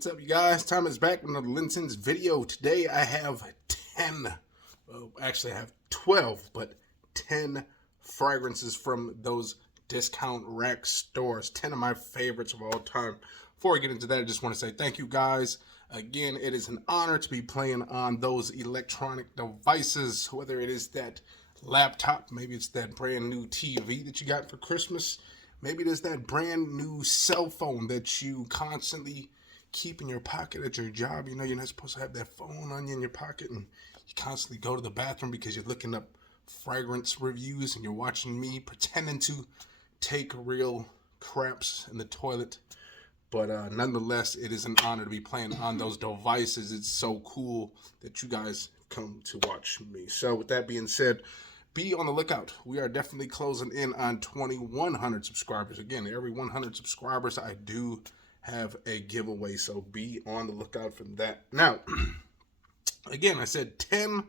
What's up, you guys? Time is back with another LinScents video. Today I have 10, well, actually I have 12, but 10 fragrances from those discount rack stores. 10 of my favorites of all time. Before I get into that, I just want to say thank you guys. Again, it is an honor to be playing on those electronic devices, whether it is that laptop, maybe it's that brand new TV that you got for Christmas, maybe it is that brand new cell phone that you constantly keep in your pocket at your job. You know, you're not supposed to have that phone on you in your pocket, and you constantly go to the bathroom because you're looking up fragrance reviews and you're watching me pretending to take real craps in the toilet. But nonetheless, it is an honor to be playing on those devices. It's so cool that you guys come to watch me. So with that being said, be on the lookout. We are definitely closing in on 2,100 subscribers. Again, every 100 subscribers, I do have a giveaway, so be on the lookout for that. Now, again, I said 10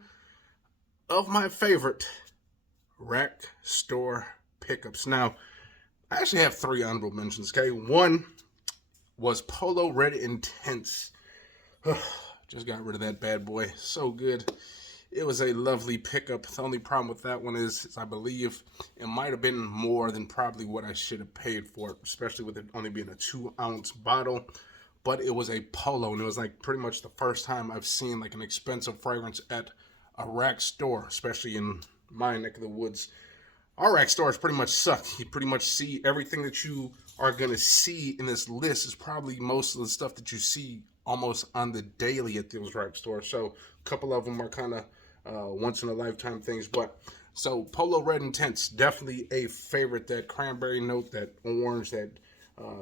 of my favorite Rackstore pickups. Now, I actually have 3 honorable mentions, okay? One was Polo Red Intense. Just got rid of that bad boy. So good. It was a lovely pickup. The only problem with that one is I believe it might have been more than probably what I should have paid for it, especially with it only being a 2-ounce bottle. But it was a Polo, and it was like pretty much the first time I've seen like an expensive fragrance at a rack store, especially in my neck of the woods. Our rack stores pretty much suck. You pretty much see everything that you are going to see in this list is probably most of the stuff that you see almost on the daily at those rack stores. So a couple of them are kind of once in a lifetime things. But so Polo Red Intense, definitely a favorite. That cranberry note, that orange, that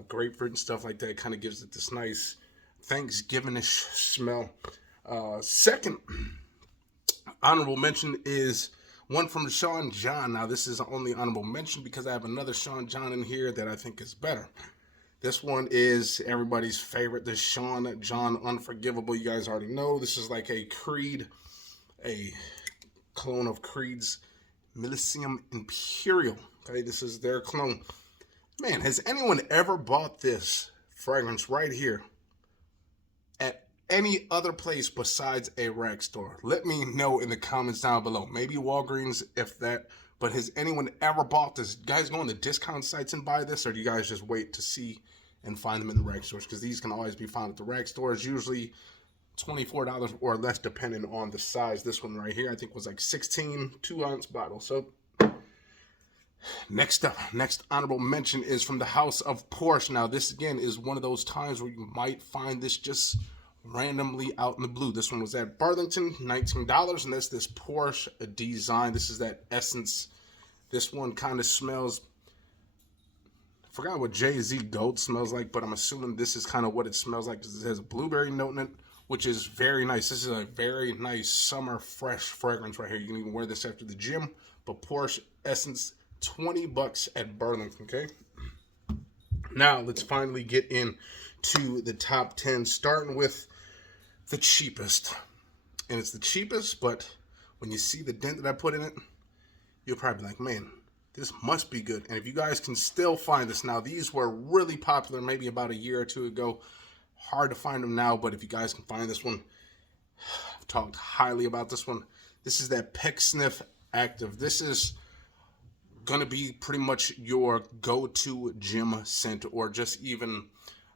grapefruit and stuff like that kind of gives it this nice Thanksgiving-ish smell. Second honorable mention is one from Sean John. Now, this is only honorable mention because I have another Sean John in here that I think is better. This one is everybody's favorite, the Sean John Unforgivable. You guys already know this is like a Creed, a clone of Creed's Millennium Imperial. Okay, this is their clone. Man, has anyone ever bought this fragrance right here at any other place besides a rack store? Let me know in the comments down below. Maybe Walgreens, if that. But has anyone ever bought this? You guys go on the discount sites and buy this, or do you guys just wait to see and find them in the rack stores? Because these can always be found at the rack stores, usually $24 or less depending on the size. This one right here I think was like 16 2-ounce bottle. So next up, next honorable mention is from the house of Porsche. Now this again is one of those times where you might find this just randomly out in the blue. This one was at Burlington, $19, and that's this Porsche Design. This is that Essence. This one kind of smells, I forgot what Jay-Z Gold smells like, but I'm assuming this is kind of what it smells like because it has a blueberry note in it, which is very nice. This is a very nice summer fresh fragrance right here. You can even wear this after the gym. But Porsche Essence, $20 at Burlington, okay? Now, let's finally get into the top 10, starting with the cheapest. And it's the cheapest, but when you see the dent that I put in it, you'll probably be like, man, this must be good. And if you guys can still find this now, these were really popular maybe about a year or two ago. Hard to find them now, but if you guys can find this one, I've talked highly about this one. This is that Peck Sniff Active. This is going to be pretty much your go-to gym scent or just even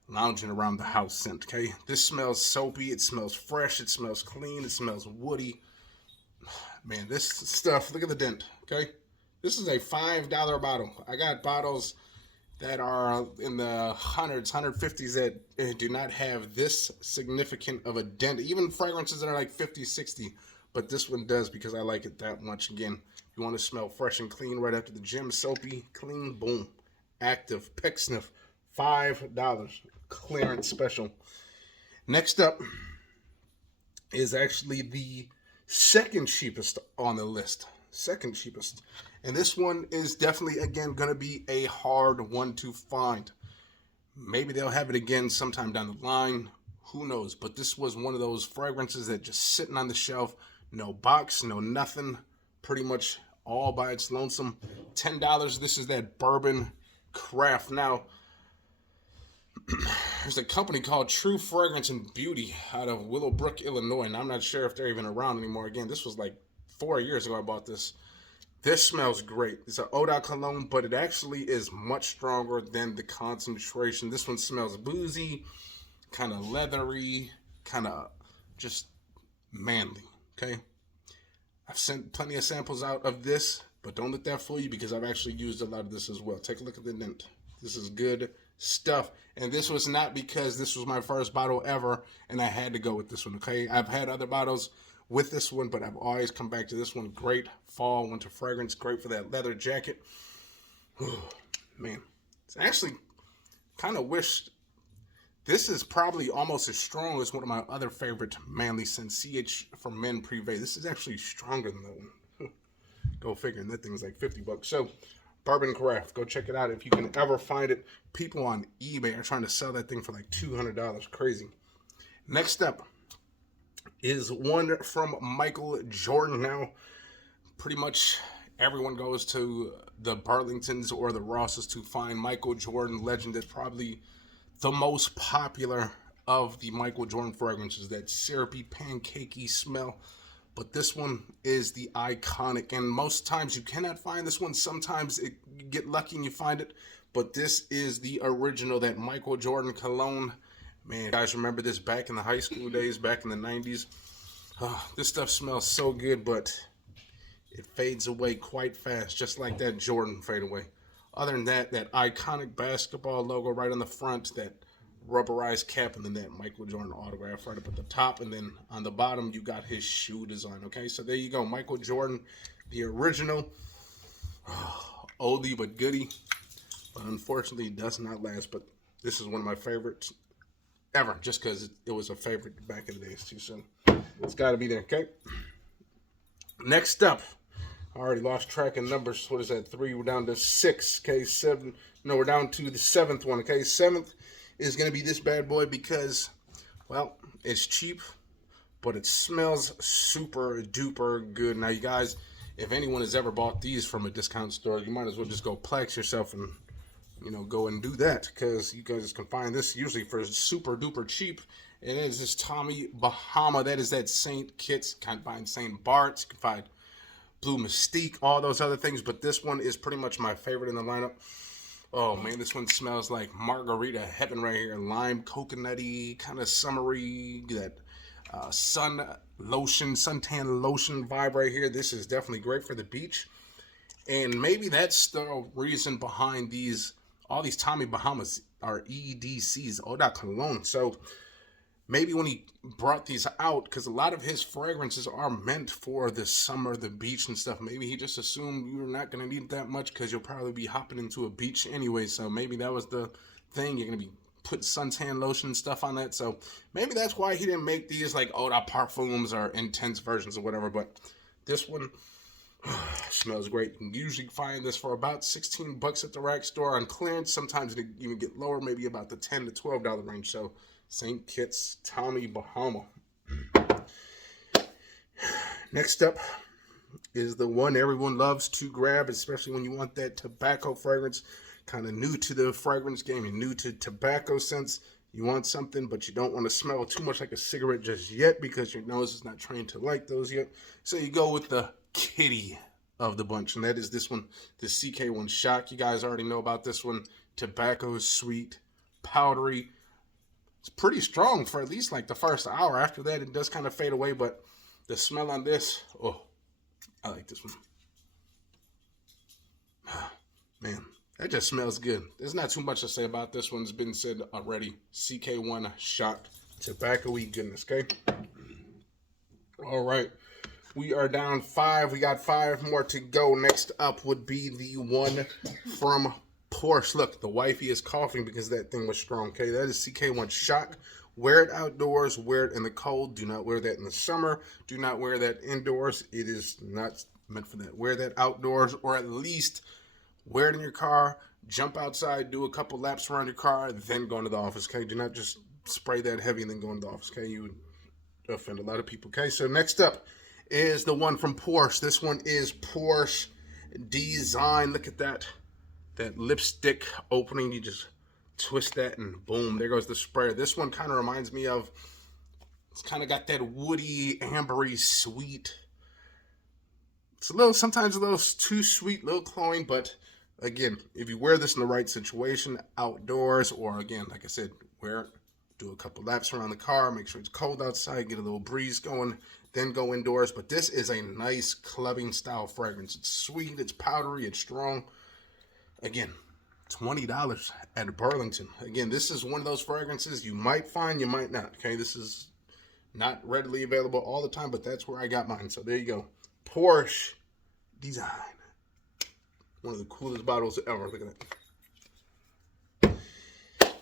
lounging around the house scent, okay? This smells soapy, it smells fresh, it smells clean, it smells woody. Man, this stuff, look at the dent, okay? This is a $5 bottle. I got bottles that are in the hundreds, 150s that do not have this significant of a dent. Even fragrances that are like 50, 60, but this one does because I like it that much. Again, you want to smell fresh and clean right after the gym, soapy, clean, boom. Active, Peck Sniff, $5, clearance special. Next up is actually the second cheapest on the list. Second cheapest. And this one is definitely, again, going to be a hard one to find. Maybe they'll have it again sometime down the line. Who knows? But this was one of those fragrances that just sitting on the shelf. No box, no nothing. Pretty much all by its lonesome. $10. This is that Bourbon Craft. Now, there's a company called True Fragrance and Beauty out of Willowbrook, Illinois, and I'm not sure if they're even around anymore. Again, this was like 4 years ago I bought this. This smells great. It's an Eau de Cologne, but it actually is much stronger than the concentration. This one smells boozy, kind of leathery, kind of just manly, okay? I've sent plenty of samples out of this, but don't let that fool you because I've actually used a lot of this as well. Take a look at the dent. This is good stuff. And this was not because this was my first bottle ever and I had to go with this one, okay? I've had other bottles with this one, but I've always come back to this one. Great fall, winter fragrance. Great for that leather jacket. Whew, man, it's actually kind of wished this is probably almost as strong as one of my other favorite manly scents, CH for Men Privé. This is actually stronger than that one. Go figure. And that thing's like $50. So, Bourbon Craft. Go check it out if you can ever find it. People on eBay are trying to sell that thing for like $200. Crazy. Next up is one from Michael Jordan. Now, pretty much everyone goes to the Burlingtons or the Rosses to find Michael Jordan Legend. That's probably the most popular of the Michael Jordan fragrances, that syrupy, pancakey smell. But this one is the iconic, and most times you cannot find this one. Sometimes you get lucky and you find it, but this is the original, that Michael Jordan cologne. Man, guys, remember this back in the high school days, back in the 90s? This stuff smells so good, but it fades away quite fast, just like that Jordan fade away. Other than that, that iconic basketball logo right on the front, that rubberized cap, and then that Michael Jordan autograph right up at the top, and then on the bottom you got his shoe design. Okay, so there you go, Michael Jordan, the original. Oldie but goodie, but unfortunately does not last. But this is one of my favorites ever, just because it was a favorite back in the days too. So it's got to be there. Okay, next up, I already lost track of numbers. What is that? 3. We're down to 6. Okay, 7. No, we're down to the 7th one. Okay, 7th is going to be this bad boy because, well, it's cheap, but it smells super duper good. Now, you guys, if anyone has ever bought these from a discount store, you might as well just go Plex yourself and, you know, go and do that, because you guys can find this usually for super duper cheap. And it is this Tommy Bahama. That is that St. Kitts. You can find St. Bart's. You can find Blue Mystique, all those other things, but this one is pretty much my favorite in the lineup. Oh man, this one smells like margarita heaven right here. Lime, coconutty, kind of summery, that suntan lotion vibe right here. This is definitely great for the beach. And maybe that's the reason behind all these Tommy Bahamas are EDCs, Eau de Cologne. So maybe when he brought these out, because a lot of his fragrances are meant for the summer, the beach and stuff, maybe he just assumed you were not going to need that much because you'll probably be hopping into a beach anyway. So maybe that was the thing. You're going to be putting suntan lotion and stuff on that. So maybe that's why he didn't make these like Eau de Parfums or intense versions or whatever. But this one smells great. You can usually find this for about $16 at the Rackstore on clearance. Sometimes it even get lower, maybe about the $10 to $12 range. So St. Kitts Tommy Bahama. Next up is the one everyone loves to grab, especially when you want that tobacco fragrance. Kind of new to the fragrance game and new to tobacco scents. You want something, but you don't want to smell too much like a cigarette just yet because your nose is not trained to like those yet. So you go with the kitty of the bunch, and that is this one, the CK1 Shock. You guys already know about this one. Tobacco is sweet, powdery. It's pretty strong for at least like the first hour. After that, it does kind of fade away, but the smell on this, oh, I like this one. Man, that just smells good. There's not too much to say about this one. It's been said already. CK1 Shock, tobacco-y goodness, okay? All right, we are down 5. We got 5 more to go. Next up would be the one from Porsche. Look, the wifey is coughing because that thing was strong. Okay, that is CK1 Shock. Wear it outdoors. Wear it in the cold. Do not wear that in the summer. Do not wear that indoors. It is not meant for that. Wear that outdoors, or at least wear it in your car. Jump outside. Do a couple laps around your car. Then go into the office. Okay, do not just spray that heavy and then go into the office. Okay, you would offend a lot of people. Okay, so next up is the one from Porsche. This one is Porsche Design. Look at that. That lipstick opening, you just Twist that and boom, there goes the sprayer. This one kind of reminds me of, it's kind of got that woody, ambery, sweet. It's a little, sometimes a little too sweet, a little cloying, but again, if you wear this in the right situation, outdoors, or again, like I said, wear it, do a couple laps around the car, make sure it's cold outside, get a little breeze going, then go indoors. But this is a nice clubbing style fragrance. It's sweet, it's powdery, it's strong. Again, $20 at Burlington. Again, this is one of those fragrances you might find, you might not. Okay, this is not readily available all the time, but that's where I got mine. So there you go. Porsche Design. One of the coolest bottles ever. Look at that.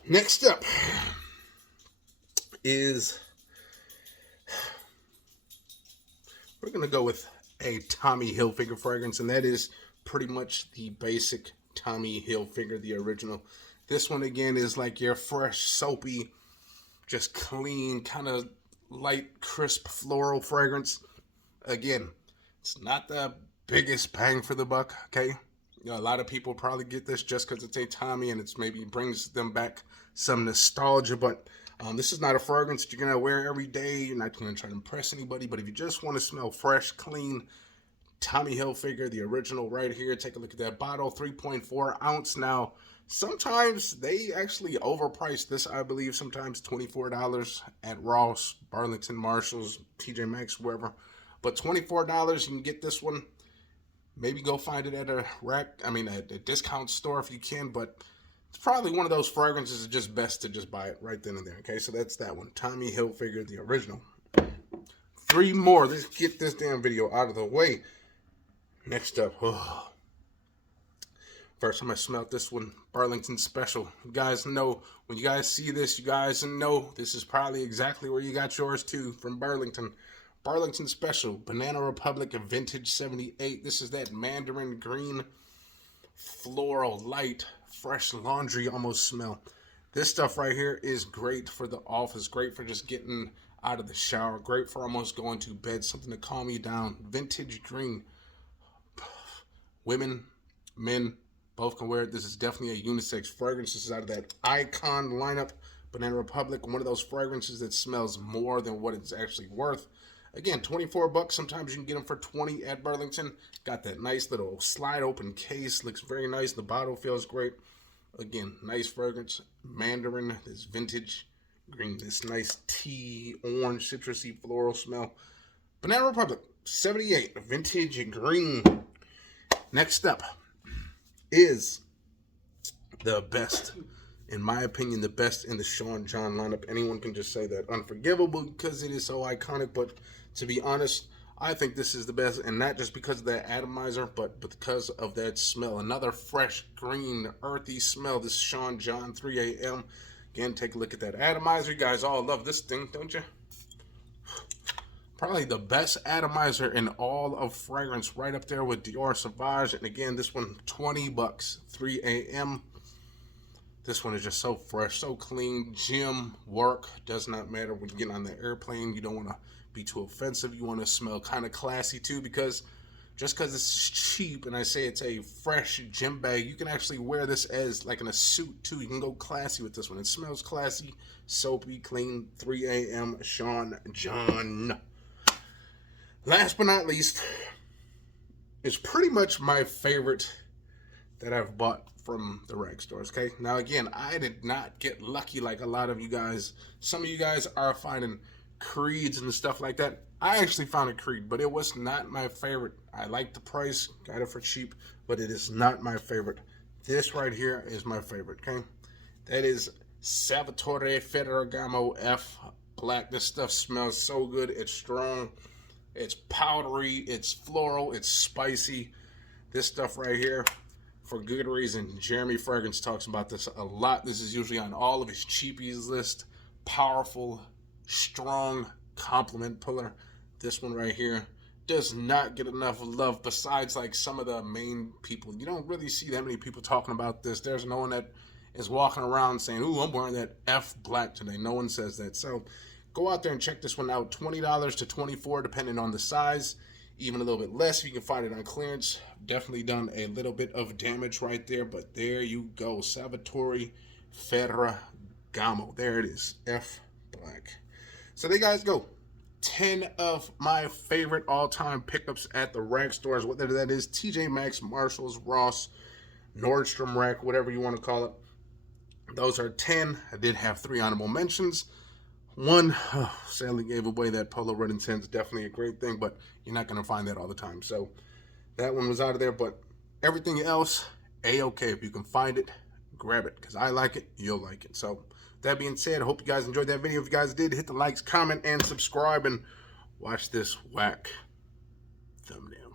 Next up is, we're going to go with a Tommy Hilfiger fragrance, and that is pretty much the basic Tommy Hilfiger, the original. This one, again, is like your fresh, soapy, just clean, kind of light, crisp floral fragrance. Again, it's not the biggest bang for the buck, okay? You know, a lot of people probably get this just because it's a Tommy and it's maybe brings them back some nostalgia, but this is not a fragrance that you're going to wear every day. You're not going to try to impress anybody, but if you just want to smell fresh, clean, Tommy Hilfiger, the original right here. Take a look at that bottle, 3.4 ounce. Now, sometimes they actually overprice this, I believe, sometimes $24 at Ross, Burlington, Marshalls, TJ Maxx, wherever. But $24, you can get this one. Maybe go find it at a a discount store if you can, but it's probably one of those fragrances that's just best to just buy it right then and there. Okay, so that's that one. Tommy Hilfiger, the original. 3 more. Let's get this damn video out of the way. Next up, first time I smelled this one, Burlington Special. You guys know, when you guys see this, you guys know this is probably exactly where you got yours too, from Burlington. Burlington Special, Banana Republic Vintage 78. This is that mandarin green, floral, light, fresh laundry almost smell. This stuff right here is great for the office, great for just getting out of the shower, great for almost going to bed, something to calm you down. Vintage green. Women, men, both can wear it. This is definitely a unisex fragrance. This is out of that Icon lineup. Banana Republic, one of those fragrances that smells more than what it's actually worth. Again, $24. Sometimes you can get them for $20 at Burlington. Got that nice little slide open case. Looks very nice. The bottle feels great. Again, nice fragrance. Mandarin, this vintage green, this nice tea, orange, citrusy, floral smell. Banana Republic, 78, vintage green. Next up is the best, in my opinion, the best in the Sean John lineup. Anyone can just say that. Unforgivable because it is so iconic, but to be honest, I think this is the best, and not just because of that atomizer, but because of that smell. Another fresh, green, earthy smell. This Sean John 3 a.m. Again, take a look at that atomizer. You guys all love this thing, don't you? Probably the best atomizer in all of fragrance, right up there with Dior Sauvage. And again, this one, $20, 3 a.m. This one is just so fresh, so clean. Gym, work, does not matter. When you get on the airplane, you don't want to be too offensive. You want to smell kind of classy too, because just because it's cheap and I say it's a fresh gym bag, you can actually wear this as like in a suit too. You can go classy with this one. It smells classy, soapy, clean. 3 a.m. Sean John. Last but not least, is pretty much my favorite that I've bought from the Rackstores, okay? Now, again, I did not get lucky like a lot of you guys. Some of you guys are finding Creeds and stuff like that. I actually found a Creed, but it was not my favorite. I liked the price, got it for cheap, but it is not my favorite. This right here is my favorite, okay? That is Salvatore Ferragamo F Black. This stuff smells so good. It's strong. It's powdery, it's floral, it's spicy. This stuff right here, for good reason. Jeremy Fragrance talks about this a lot. This is usually on all of his cheapies list. Powerful, strong compliment puller. This one right here does not get enough love besides like some of the main people. You don't really see that many people talking about this. There's no one that is walking around saying, ooh, I'm wearing that F Black today. No one says that. So go out there and check this one out. $20 to $24 depending on the size. Even a little bit less if you can find it on clearance. Definitely done a little bit of damage right there, but there you go. Salvatore Ferragamo. There it is, F black. So there you guys go. 10 of my favorite all-time pickups at the rack stores, whether that is TJ Maxx, Marshalls, Ross, Nordstrom Rack, whatever you want to call it. Those are 10. I did have 3 honorable mentions. One, sadly gave away that Polo Red Intense. Definitely a great thing, but you're not going to find that all the time. So that one was out of there, but everything else, A-okay. If you can find it, grab it, because I like it, you'll like it. So that being said, I hope you guys enjoyed that video. If you guys did, hit the likes, comment, and subscribe, and watch this whack thumbnail.